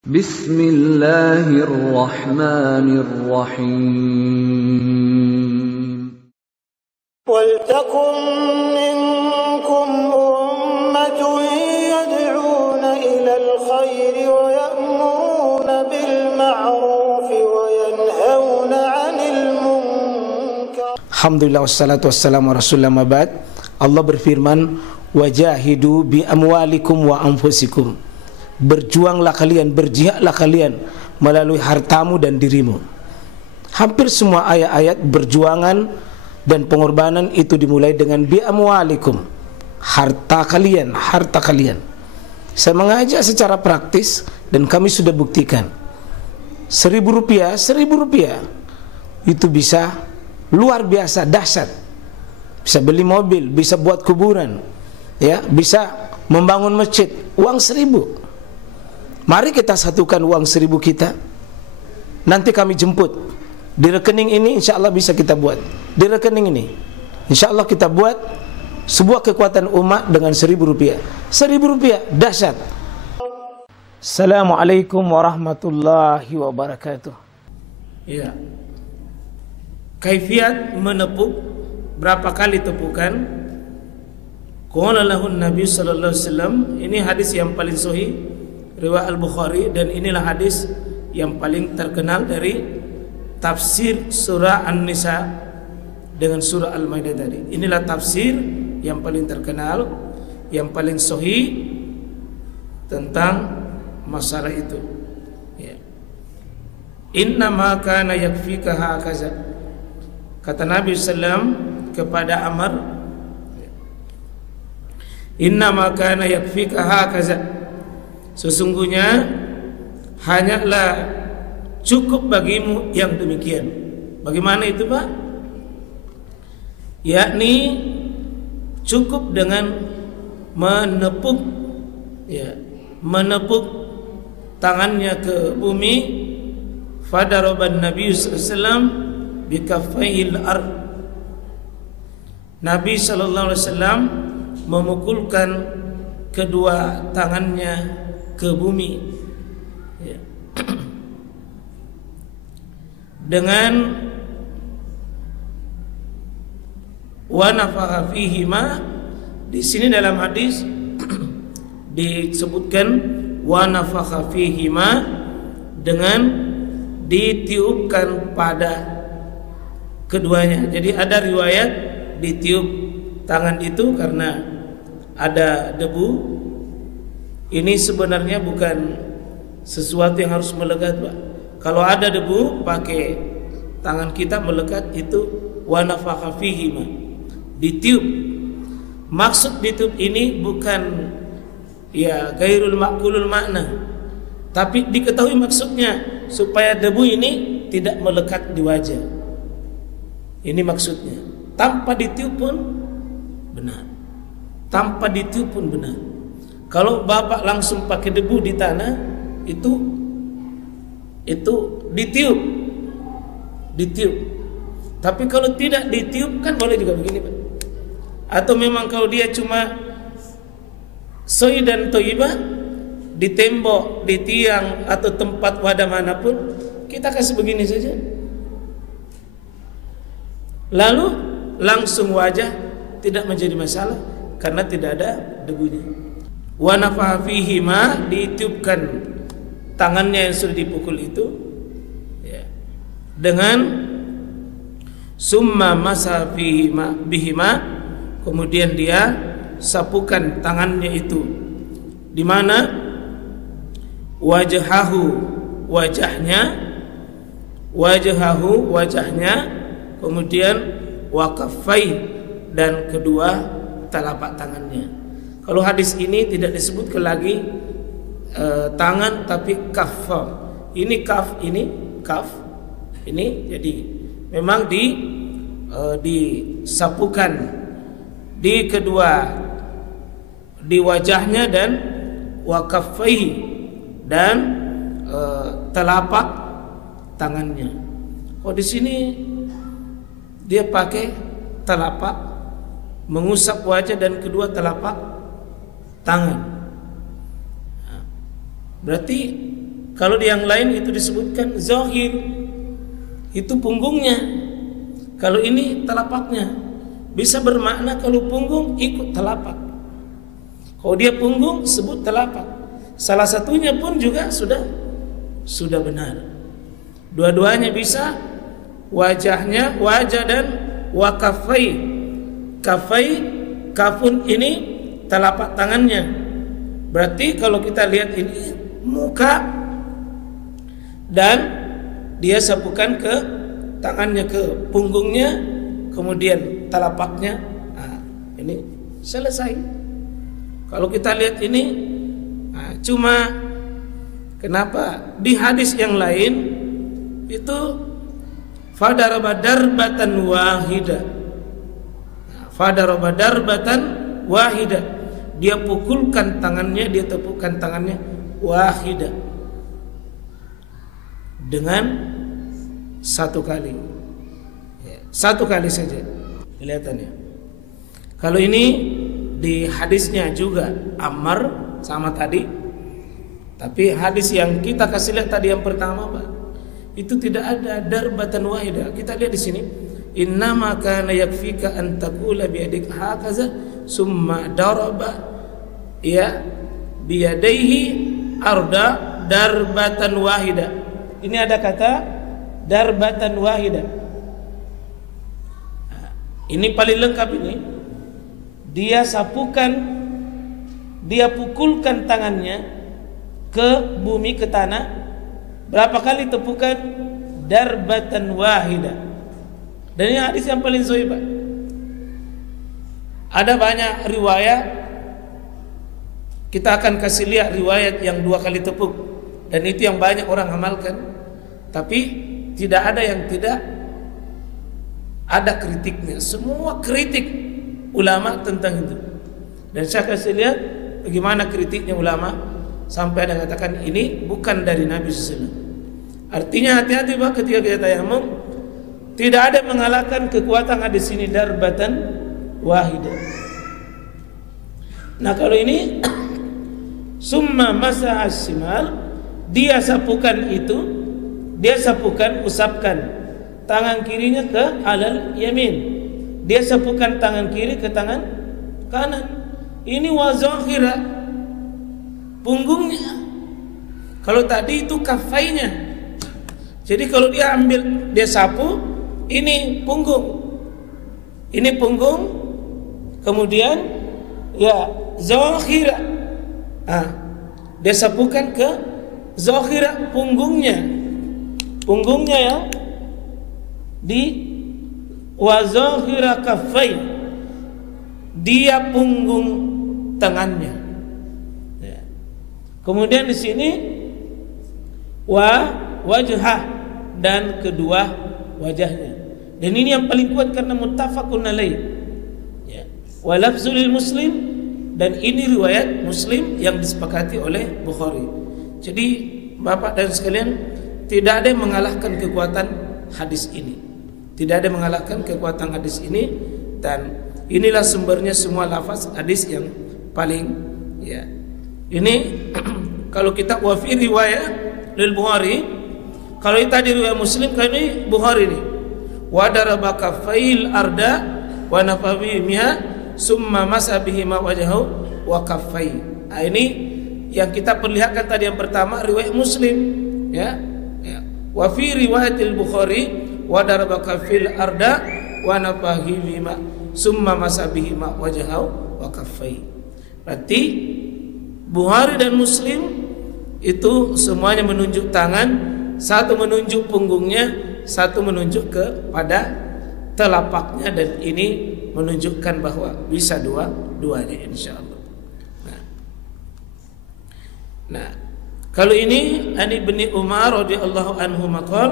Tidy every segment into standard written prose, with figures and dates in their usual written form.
Bismillahirrahmanirrahim. Waltakum minkum ummatun yad'una ilal khairi wa ya'muruna bil ma'rufi wa yanhauna 'anil munkar. Alhamdulillah wassalatu wassalamu ala rasulillah ma ba'd. Allah berfirman, wajahidu bi amwalikum wa anfusikum. Berjuanglah kalian, berjihadlah kalian melalui hartamu dan dirimu. Hampir semua ayat-ayat berjuangan dan pengorbanan itu dimulai dengan bi amwalikum, harta kalian, harta kalian. Saya mengajak secara praktis dan kami sudah buktikan. Rp1.000 itu bisa luar biasa dahsyat. Bisa beli mobil, bisa buat kuburan, ya, bisa membangun masjid. Uang 1.000. Mari kita satukan uang 1.000 kita. Nanti kami jemput di rekening ini, insya Allah bisa kita buat. Di rekening ini insya Allah kita buat sebuah kekuatan umat dengan Rp1.000. Rp1.000 dahsyat. Assalamualaikum warahmatullahi wabarakatuh. Ya, kaifiat menepuk, berapa kali tepukan? Qala lahun Nabi sallallahu alaihi wasallam. Ini hadis yang paling sahih riwayat Al-Bukhari, dan inilah hadis yang paling terkenal dari tafsir surah An-Nisa dengan surah Al-Maidah tadi. Inilah tafsir yang paling terkenal, yang paling sahih tentang masalah itu. Ya. Innama kana yakfika hakaza. Kata Nabi sallam kepada Amr, innama kana yakfika hakaza. Sesungguhnya hanyalah cukup bagimu yang demikian. Bagaimana itu, Pak? Yakni cukup dengan menepuk, ya, menepuk tangannya ke bumi. Fadaraban Nabi sallallahu alaihi wasallam bikaffayil ard. Nabi sallallahu alaihi wasallam memukulkan kedua tangannya ke bumi, ya, dengan wa nafakha fihima. Di sini dalam hadis disebutkan wa nafakha fihima, dengan ditiupkan pada keduanya. Jadi ada riwayat ditiup tangan itu karena ada debu. Ini sebenarnya bukan sesuatu yang harus melekat, Pak. Kalau ada debu, pakai tangan kita melekat, itu wa nafakha fihima, ditiup. Maksud ditiup ini bukan, ya, gairul ma'kulul makna, tapi diketahui maksudnya supaya debu ini tidak melekat di wajah. Ini maksudnya. Tanpa ditiup pun benar. Tanpa ditiup pun benar. Kalau bapak langsung pakai debu di tanah, itu ditiup. Tapi kalau tidak ditiup kan boleh juga begini, Pak. Atau memang kalau dia cuma soi dan toibah di tembok, di tiang atau tempat wadah manapun, kita kasih begini saja. Lalu langsung wajah, tidak menjadi masalah karena tidak ada debunya. Wa nafakha fihima, ditiupkan tangannya yang sudah dipukul itu, ya, dengan summa masa fihima bihima, kemudian dia sapukan tangannya itu di mana? Wajhahu, wajahnya, kemudian wakaffai, dan kedua telapak tangannya. Kalau hadis ini tidak disebutkan lagi tangan, tapi kaf. Ini kaf, ini kaf, ini jadi memang disapukan di kedua, di wajahnya dan wakaffai, dan telapak tangannya. Oh, di sini dia pakai telapak, mengusap wajah dan kedua telapak tangan. Berarti Kalau di yang lain itu disebutkan zahir, itu punggungnya. Kalau ini telapaknya. Bisa bermakna kalau punggung ikut telapak. Kalau dia punggung sebut telapak. Salah satunya pun juga sudah benar. Dua-duanya bisa. Wajahnya, wajah dan wakafai. Kafai, kafun ini telapak tangannya. Berarti kalau kita lihat ini muka dan dia sapukan ke tangannya ke punggungnya, kemudian telapaknya. Nah, ini selesai. Kalau kita lihat ini, nah, cuma kenapa di hadis yang lain itu fadaraba darbatan wahida. Fadaraba darbatan wahida. Dia pukulkan tangannya, dia tepukkan tangannya wahida. Dengan satu kali. Satu kali saja kelihatannya. Kalau ini di hadisnya juga Ammar sama tadi. Tapi hadis yang kita kasih lihat tadi yang pertama, Pak, itu tidak ada darbatan wahida. Kita lihat di sini, innama kana yakfika an taqula bi yadik hakaza summa daraba ya bi yadayhi arda darbatan wahida. Ini ada kata darbatan wahida. Ini paling lengkap ini. Dia sapukan, dia pukulkan tangannya ke bumi, ke tanah. Berapa kali tepukan? Darbatan wahida. Dan ini hadis yang paling sahih, Pak. Ada banyak riwayat. Kita akan kasih lihat riwayat yang 2 kali tepuk. Dan itu yang banyak orang amalkan. Tapi tidak ada yang tidak ada kritiknya. Semua kritik ulama tentang itu. Dan saya kasih lihat bagaimana kritiknya ulama. Sampai ada katakan ini bukan dari Nabi SAW. Artinya hati-hati, Pak, ketika kita tayamum. Tidak ada mengalahkan kekuatan hadis ini darbatan wahidah. Nah kalau ini summa masa as-simal, dia sapukan itu, dia sapukan, usapkan tangan kirinya ke alal yamin. Dia sapukan tangan kiri ke tangan kanan. Ini wazahira, punggungnya. Kalau tadi itu kafainya. Jadi kalau dia ambil, dia sapu, ini punggung. Ini punggung, kemudian ya zahira. Dia sapukan ke zahira, punggungnya. Punggungnya ya. Di wazahira kafai, dia punggung tangannya. Ya. Kemudian di sini wajhah, dan kedua wajahnya. Dan ini yang paling kuat karena muttafaqun alaih. Ya. Wa lafzul Muslim, dan ini riwayat Muslim yang disepakati oleh Bukhari. Jadi Bapak dan sekalian, tidak ada yang mengalahkan kekuatan hadis ini. Tidak ada yang mengalahkan kekuatan hadis ini. Dan inilah sumbernya semua lafaz hadis yang paling ya. Ini kalau kita wa fi riwayat lil Bukhari, kalau tadi riwayat Muslim, kami Bukhari ini wa daraba kafail arda wa nafabi miha summa masabihi ma wajahu wa kaffai. Nah, ini yang kita perlihatkan tadi yang pertama riwayat Muslim ya. Wa fi riwayatil Bukhari wa daraba kafil arda wa nafahi bima summa masabihi ma wajahu wa kaffai. Berarti Bukhari dan Muslim itu semuanya menunjuk tangan, satu menunjuk punggungnya, satu menunjuk kepada telapaknya, dan ini menunjukkan bahwa bisa dua-duanya insyaallah. Nah, kalau ini Ani bin Umar radhiyallahu anhu maqal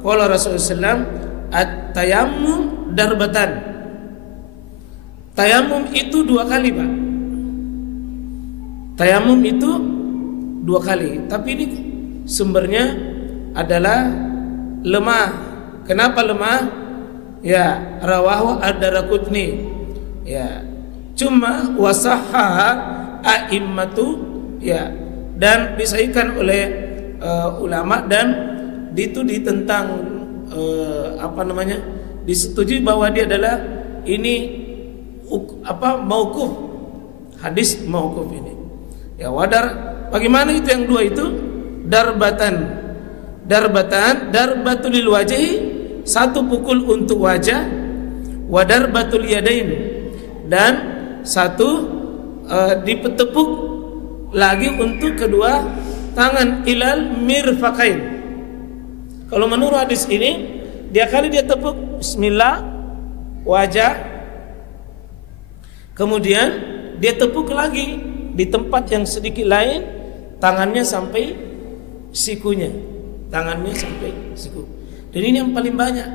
qala Rasulullah sallallahu at-tayammum darbatan. Tayammum itu 2 kali, Pak. Tayammum itu 2 kali, tapi ini sumbernya adalah lemah. Kenapa lemah? Ya, rawahu ad-Daraqutni. Ya, cuma wasahha a'immatu, ya, dan disahihkan oleh ulama dan itu ditentang disetujui bahwa dia adalah ini mauquf, hadis mauquf ini. Ya bagaimana itu yang dua itu? Darbatul lil wajhi, satu pukul untuk wajah, wa darbatul yadain, dan satu dipetepuk lagi untuk kedua tangan ilal mirfaqain. Kalau menurut hadis ini, dia tepuk bismillah wajah, kemudian dia tepuk lagi di tempat yang sedikit lain, tangannya sampai sikunya, Dan ini yang paling banyak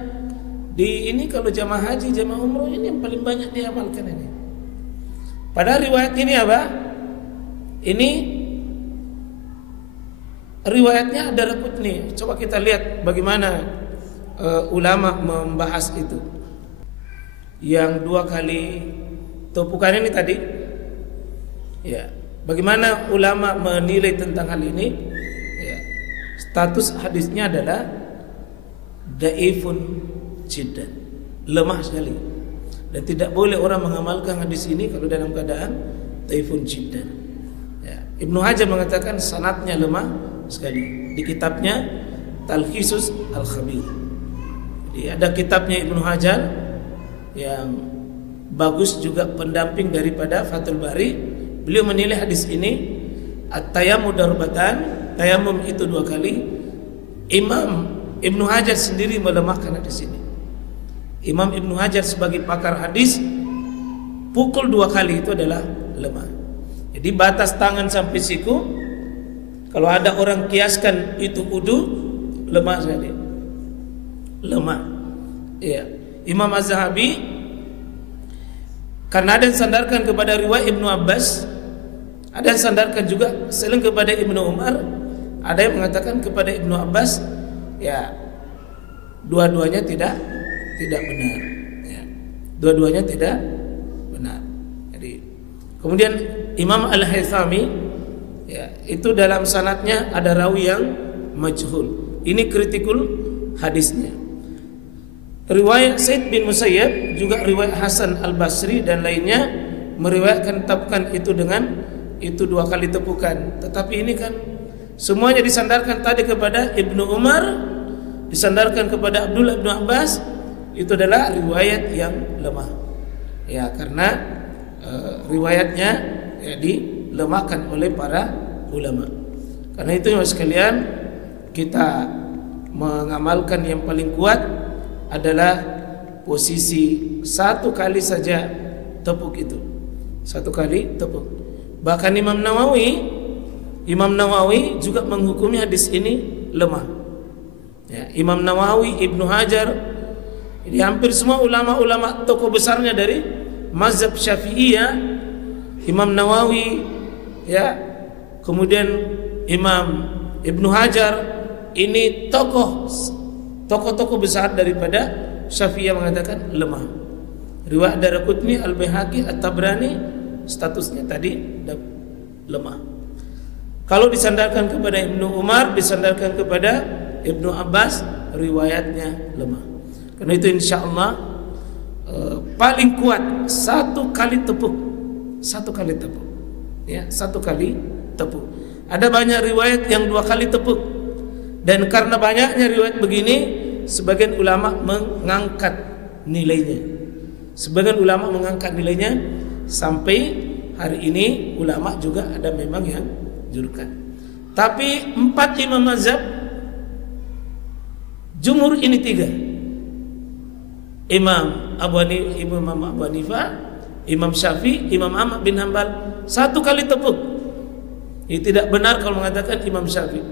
ini kalau jamaah haji, jamaah umroh, ini yang paling banyak diamalkan ini. Pada riwayat ini ini riwayatnya ada Daraqutni. Coba kita lihat bagaimana ulama membahas itu. Yang 2 kali tepukan ini tadi, ya, bagaimana ulama menilai tentang hal ini? Ya, status hadisnya adalah dhaifun jiddan, lemah sekali, dan tidak boleh orang mengamalkan hadis ini kalau dalam keadaan dhaifun jiddan. Ya, Ibnu Hajar mengatakan sanadnya lemah sekali di kitabnya Talkhisus Al-Khabir. Jadi ada kitabnya Ibnu Hajar yang bagus juga, pendamping daripada Fathul Bari. Beliau menilai hadis ini at-tayammum darbatan, tayamum itu 2 kali. Imam Ibnu Hajar sendiri melemahkan hadis ini. Imam Ibnu Hajar sebagai pakar hadis, pukul 2 kali itu adalah lemah. Jadi batas tangan sampai siku, kalau ada orang kiaskan itu wudu, lemah sekali, lemah. Ya. Imam Az-Zahabi, karena ada yang sandarkan kepada riwayat Ibnu Abbas, ada yang sandarkan juga selain kepada Ibnu Umar, ada yang mengatakan kepada Ibnu Abbas, ya, dua-duanya tidak benar. Ya. Dua-duanya tidak benar. Jadi kemudian Imam Al-Haythami, ya, itu dalam sanadnya ada rawi yang majhul. Ini kritikul hadisnya. Riwayat Said bin Musayyab, juga riwayat Hasan Al-Basri dan lainnya meriwayatkan tepukan itu dengan itu 2 kali tepukan. Tetapi ini kan semuanya disandarkan tadi kepada Ibnu Umar, disandarkan kepada Abdullah bin Abbas, itu adalah riwayat yang lemah. Ya, karena riwayatnya ya dilemahkan oleh para ulama. Karena itu sekalian, kita mengamalkan yang paling kuat adalah posisi 1 kali saja tepuk itu, 1 kali tepuk. Bahkan Imam Nawawi juga menghukumi hadis ini lemah. Ya, Imam Nawawi, Ibnu Hajar, ini hampir semua ulama-ulama tokoh besarnya dari mazhab Syafi'iyah, Imam Nawawi, ya, kemudian Imam Ibnu Hajar, ini tokoh-tokoh besar daripada Syafi'iyah mengatakan lemah. Riwayat Daraqutni, Al-Baihaqi, At-Tabrani, statusnya tadi lemah. Kalau disandarkan kepada Ibnu Umar, disandarkan kepada Ibnu Abbas, riwayatnya lemah. Karena itu insyaallah paling kuat 1 kali tepuk. 1 kali tepuk. Ya, 1 kali tepuk. Ada banyak riwayat yang 2 kali tepuk. Dan karena banyaknya riwayat begini, sebagian ulama mengangkat nilainya. Sebagian ulama mengangkat nilainya sampai hari ini ulama juga ada memang yang jurkan. Tapi 4 imam mazhab, jumhur ini 3. Imam Abu Hanifah, Imam Syafi'i, Imam Ahmad bin Hanbal 1 kali tepuk. Ini tidak benar kalau mengatakan Imam Syafi'i.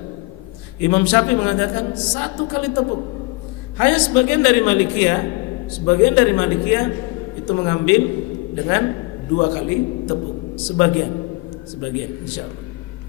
Imam Syafi'i mengatakan 1 kali tepuk. Hanya sebagian dari Malikiyah itu mengambil dengan 2 kali tepuk. Sebagian insyaallah.